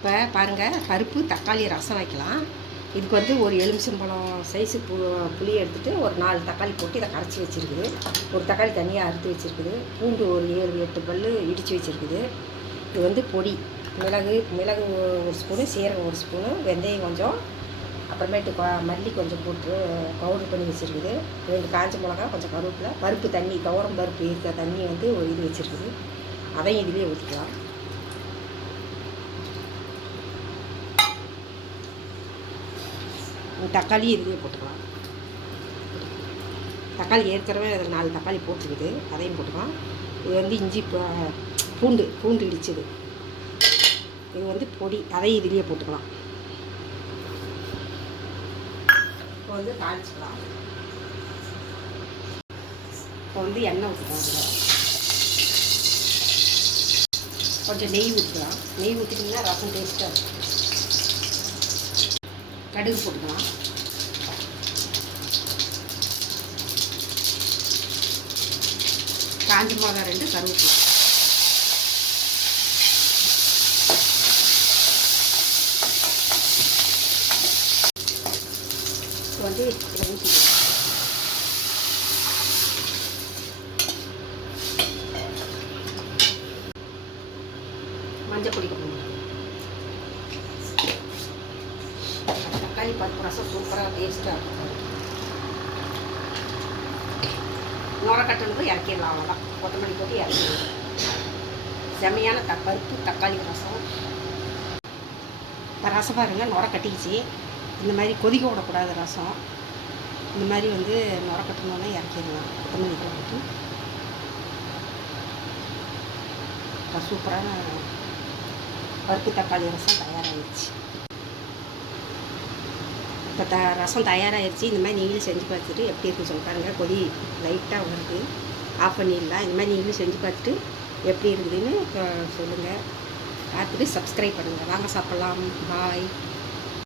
இப்போ பாருங்கள், பருப்பு தக்காளி ரசம் வைக்கலாம். இதுக்கு வந்து ஒரு எலுமிச்சம்பழம் சைஸு புளி எடுத்துகிட்டு ஒரு 4 தக்காளி போட்டு இதை கரைச்சி வச்சுருக்குது. ஒரு தக்காளி தனியாக அறுத்து வச்சுருக்குது. பூண்டு ஒரு 7-8 பல் இடித்து வச்சுருக்குது. இது வந்து பொடி மிளகு ஒரு ஸ்பூனு, சீரகம் ஒரு ஸ்பூனு, வெந்தயம் கொஞ்சம், அப்புறமேட்டு மல்லி கொஞ்சம் போட்டு பவுடர் பண்ணி வச்சுருக்குது. 2 காஞ்ச மிளகா, கொஞ்சம் கருவேப்பிலை, பருப்பு தண்ணி, துவரம் பருப்பு இருக்கிற தண்ணி வந்து ஒரு இது வச்சுருக்குது. அதையும் இதுலேயே ஊற்றிக்கலாம். தக்காளி இதுலேயே போட்டுக்கலாம். தக்காளி ஏற்கனவே அதில் 4 தக்காளி போட்டுருக்குது, அதையும் போட்டுக்கலாம். இது வந்து இஞ்சி பூண்டு இடிச்சது. இது வந்து பொடி, அதையும் இதுலேயே போட்டுக்கலாம். இப்போ வந்து தாளிச்சுக்கலாம். இப்போ வந்து எண்ணெய் ஊற்றிக்கலாம். கொஞ்சம் நெய் ஊற்றிக்கலாம். நெய் ஊற்றிட்டிங்கன்னா ரசம் டேஸ்ட்டாக இருக்கும். கடுகு போட்டுக்கலாம். காஞ்ச மிளகா 2, கருவேப்பிலை. வந்து ஊற்றிக்கலாம். மஞ்சள் பொடி போடணும். தக்காளி பருப்பு ரசம் சூப்பராக டேஸ்ட்டாக இருக்கும். நுரக்கட்டனுக்கு இறக்கிடலாம். அவ்வளோதான், கொத்தமல்லி போட்டு இறக்கிடலாம். செமையான பருப்பு தக்காளி ரசம். இப்போ ரசம் பாருங்கள், நுர கட்டிக்கிச்சு. இந்த மாதிரி கொதிக்க விடக்கூடாது ரசம். இந்த மாதிரி வந்து நுர கட்டணுன்னா இறக்கிடலாம். கொத்தமல்லி போட்டு சூப்பரான பருப்பு தக்காளி ரசம் தயாராகிடுச்சு. இப்போ ரசம் தயாராகிடுச்சு. இந்த மாதிரி நீங்களும் செஞ்சு பார்த்துட்டு எப்படி இருக்குன்னு சொல்லி பாருங்கள். கொதி லைட்டாக வருது, ஆஃப் பண்ணிடலாம். இந்த மாதிரி நீங்களும் செஞ்சு பார்த்துட்டு எப்படி இருக்குதுன்னு சொல்லுங்கள். பார்த்துட்டு சப்ஸ்கிரைப் பண்ணுங்கள். வாங்க சாப்பிட்லாம். பாய்.